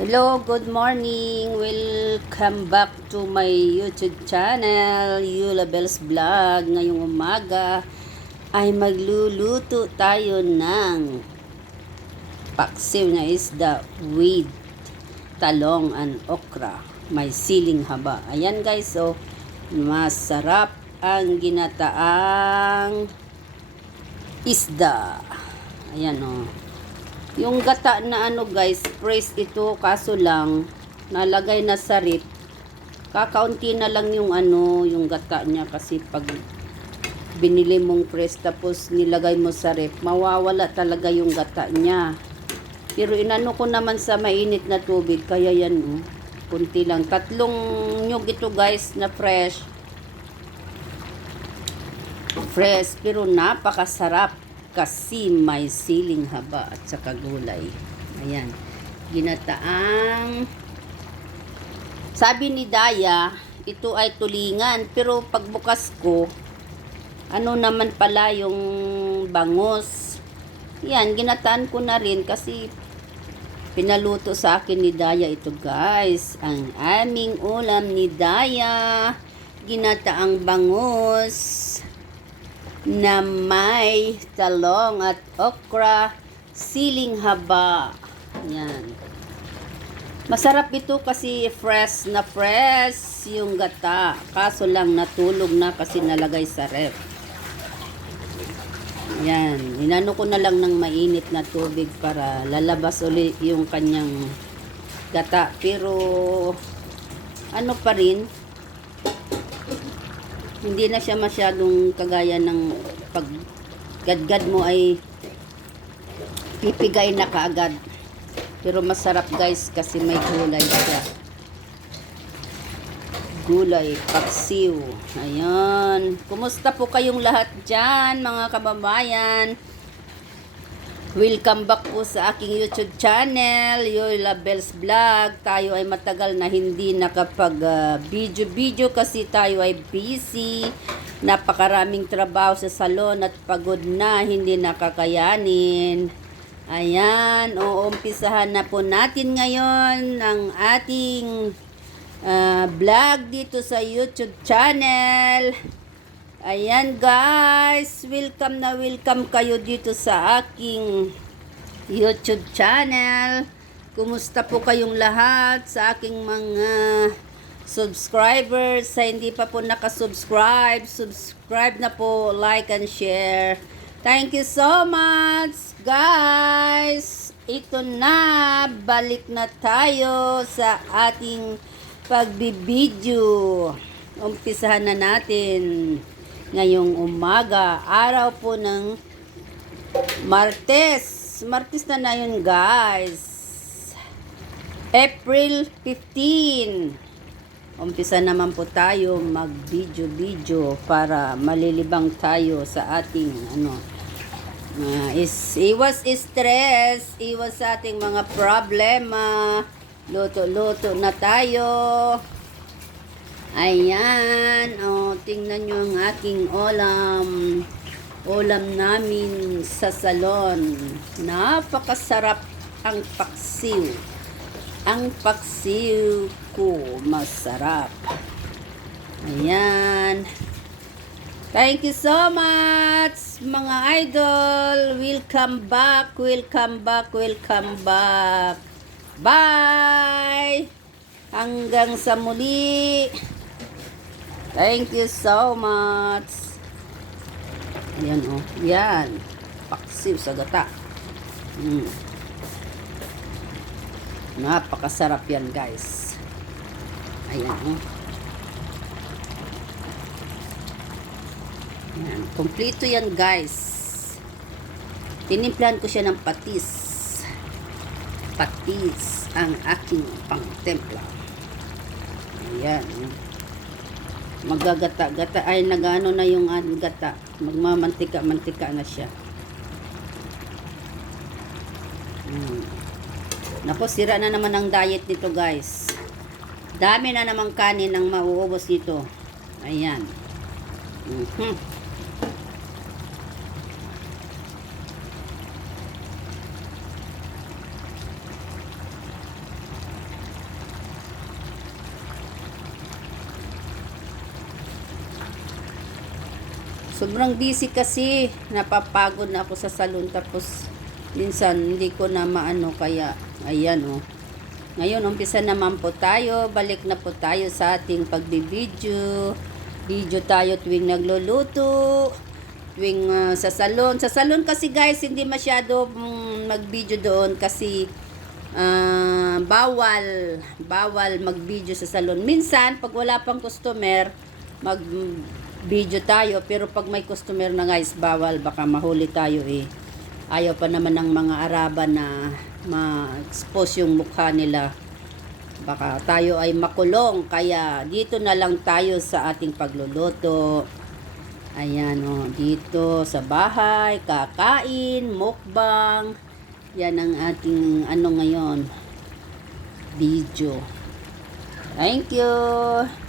Hello, good morning. Welcome back to my YouTube channel, Yula Bells Vlog. Ngayong umaga ay magluluto tayo ng paksiw na isda with talong and okra. May siling haba. Ayan guys, so masarap ang ginataang isda. Ayan o. Yung gata na guys, fresh ito kaso lang nalagay na sa rip. Kakaunti na lang yung yung gata niya kasi pag binili mong fresh tapos nilagay mo sa rip, mawawala talaga yung gata niya. Pero inano ko naman sa mainit na tubig kaya yan kunti lang. 3 nyug ito guys na fresh. Fresh pero napakasarap. Kasi may siling haba at saka gulay. Ayan. Ginataang. Sabi ni Daya, ito ay tulingan. Pero pagbukas ko, naman pala yung bangus. Yan, ginataan ko na rin kasi pinaluto sa akin ni Daya ito guys. Ang aming ulam ni Daya. Ginataang bangus na may talong at okra, siling haba. Yan. Masarap ito kasi fresh na fresh yung gata. Kaso lang natulog na kasi nalagay sa ref. Yan. Inano ko na lang ng mainit na tubig para lalabas ulit yung kanyang gata. Pero pa rin, hindi na siya masyadong kagaya ng pag gadgad mo ay pipigay na kaagad. Pero masarap guys kasi may gulay siya. Gulay, paksiw. Ayan. Kumusta po kayong lahat dyan mga kababayan? Welcome back po sa aking YouTube channel, Yula Bells Vlog. Tayo ay matagal na hindi nakapag video kasi tayo ay busy. Napakaraming trabaho sa salon at pagod na, hindi nakakayanin. Ayan, umpisahan na po natin ngayon ang ating vlog dito sa YouTube channel. Ayan guys, welcome na welcome kayo dito sa aking YouTube channel. Kumusta po kayong lahat sa aking mga subscribers? Sa hindi pa po nakasubscribe, subscribe na po, like and share. Thank you so much guys. Ito na, balik na tayo sa ating pagbibideo. Umpisahan na natin ngayong umaga, araw po ng Martes. Martes na yun guys. April 15. Umpisa naman po tayo mag-video para malilibang tayo sa ating iwas stress, iwas sa ating mga problema. Luto-luto na tayo. Ayan, tingnan nyo ang aking ulam namin sa salon. Napakasarap ang paksiw. Ang paksiw ko masarap. Ayan. Thank you so much mga idol. Welcome back, welcome back, welcome back. Bye! Hanggang sa muli. Thank you so much. Ayan yan. Paksiw sa gata. Napakasarap yan guys. Ayan Ayan. Kompleto yan guys. Tinimplahan ko siya ng patis. Patis ang aking pangtempla. Ayan. Magagata-gata ay nagano na yung gata. Magmamantika-mantika na siya. Naku, sira na naman ang diet nito guys. Dami na namang kanin ang mauubos nito. Ayan. Sobrang busy kasi. Napapagod na ako sa salon. Tapos, minsan, hindi ko na maano. Kaya, ayan oh. Ngayon, umpisa naman po tayo. Balik na po tayo sa ating pagbibideo. Video tayo tuwing nagluluto. Tuwing sa salon. Sa salon kasi guys, hindi masyado mag-video doon kasi bawal mag-video sa salon. Minsan, pag wala pang customer, mag-video tayo. Pero pag may customer na guys, bawal. Baka mahuli tayo eh. Ayaw pa naman ng mga Araban na ma-expose yung mukha nila. Baka tayo ay makulong. Kaya dito na lang tayo sa ating pagluluto. Ayan o, dito sa bahay, kakain, mukbang. Yan ang ating ngayon, video. Thank you.